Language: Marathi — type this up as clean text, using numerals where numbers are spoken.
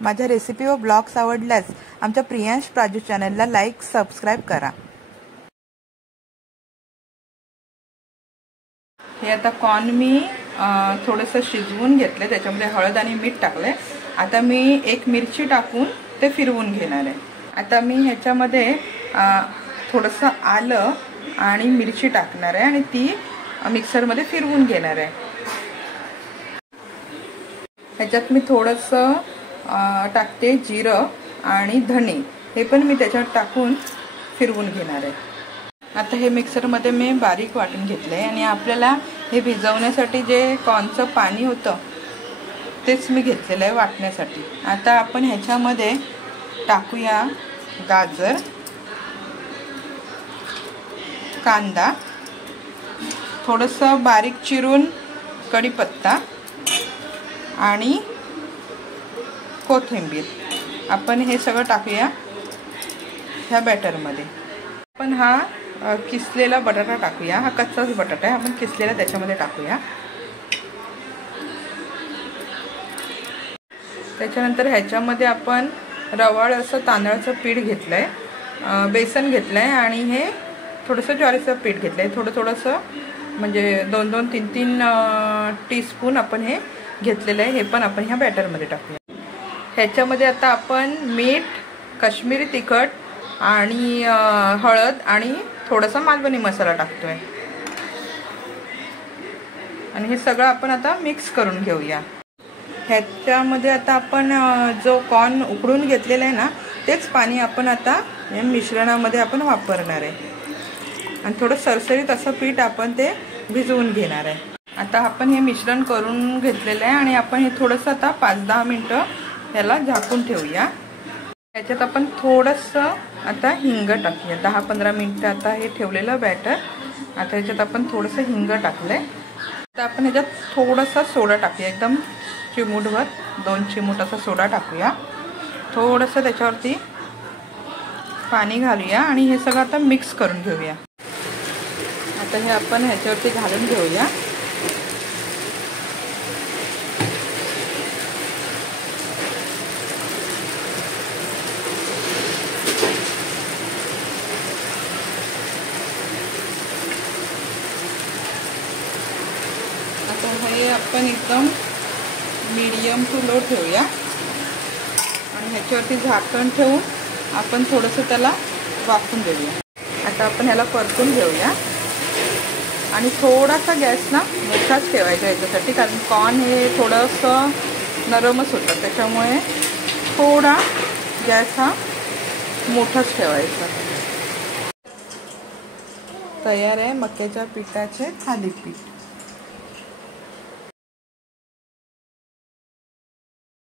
माझ्या रेसिपी व ब्लॉग्स आवडल्यास आमच्या प्रियांश प्राजू चॅनलला लाईक सबस्क्राइब करा। हे आता कॉर्न मी थोडंसं शिजवून घेतले, त्याच्यामध्ये हळद आणि मीठ टाकले। आता मी एक मिरची टाकून ते फिरवून घेणार आहे। आता मी ह्याच्यामध्ये थोडंसं आलं आणि मिरची टाकणार आहे आणि ती मिक्सरमध्ये फिरवून घेणार आहे। ह्याच्यात मी थोडंसं टाकते जिरं आणि धणे, हे पण मी त्याच्यात टाकून फिरवून घेणार आहे। आता हे मिक्सरमध्ये मी बारीक वाटून घेतले आणि आपल्याला हे भिजवण्यासाठी जे कॉर्नचं पाणी होतं तेच मी घेतलेलं आहे वाटण्यासाठी। आता आपण ह्याच्यामध्ये टाकूया गाजर, कांदा, थोडंसं बारीक चिरून कढीपत्ता आणि कोथिंबीर। आपण हे सगळं टाकूया ह्या बॅटरमध्ये। आपण हा किसलेला बटाटा टाकूया, हा कच्चाच बटाटा आहे, आपण किसलेला त्याच्यामध्ये टाकूया। त्याच्यानंतर ह्याच्यामध्ये आपण रवाळ असं तांदळाचं पीठ घेतलंय, बेसन घेतलंय आणि हे थोडंसं ज्वारीचं पीठ घेतलंय। थोडंसं म्हणजे 2-3 टीस्पून आपण हे घेतलेलं आहे, हे पण आपण ह्या बॅटरमध्ये टाकूया। ह्याच्यामध्ये आता आपण मीठ, काश्मीरी तिखट आणि हळद आणि थोडासा मालवणी मसाला टाकतोय आणि हे सगळं आपण आता मिक्स करून घेऊया। ह्याच्यामध्ये आता आपण जो कॉर्न उकडून घेतलेला आहे ना, तेच पाणी आपण आता या मिश्रणामध्ये आपण वापरणार आहे आणि थोडं सरसरीत असं पीठ आपण ते भिजवून घेणार आहे। आता आपण हे मिश्रण करून घेतलेलं आहे आणि आपण हे थोडंसं आता 5-10 मिनिटं याला झाकून ठेवूया। याच्यात आपण थोडंसं आता हिंग टाकूया। 10-15 मिनिटं आता हे ठेवलेलं बॅटर, आता याच्यात आपण थोडंसं हिंग टाकलंय। आता आपण ह्याच्यात थोडासा सोडा टाकूया, एकदम चिमूटभर 2 चिमूट असा सोडा टाकूया। थोडंसं त्याच्यावरती पाणी घालूया आणि हे सगळं आता मिक्स करून घेऊया। आता हे आपण ह्याच्यावरती घालून घेऊया। आता हे आपण एकदम मीडियम टू लो ठेवूया आणि ह्याच्यावरती झाकण ठेवून आपण थोडंसं त्याला वाफवून देऊया। आता आपण ह्याला परतून घेऊया आणि थोडासा गॅस ना मोठाच ठेवायचा याच्यासाठी, कारण कॉर्न हे थोडंसं नरमच होतं, त्याच्यामुळे थोडा गॅस हा मोठाच ठेवायचा। तयार आहे मक्याच्या पिठाचे थालीपीठ।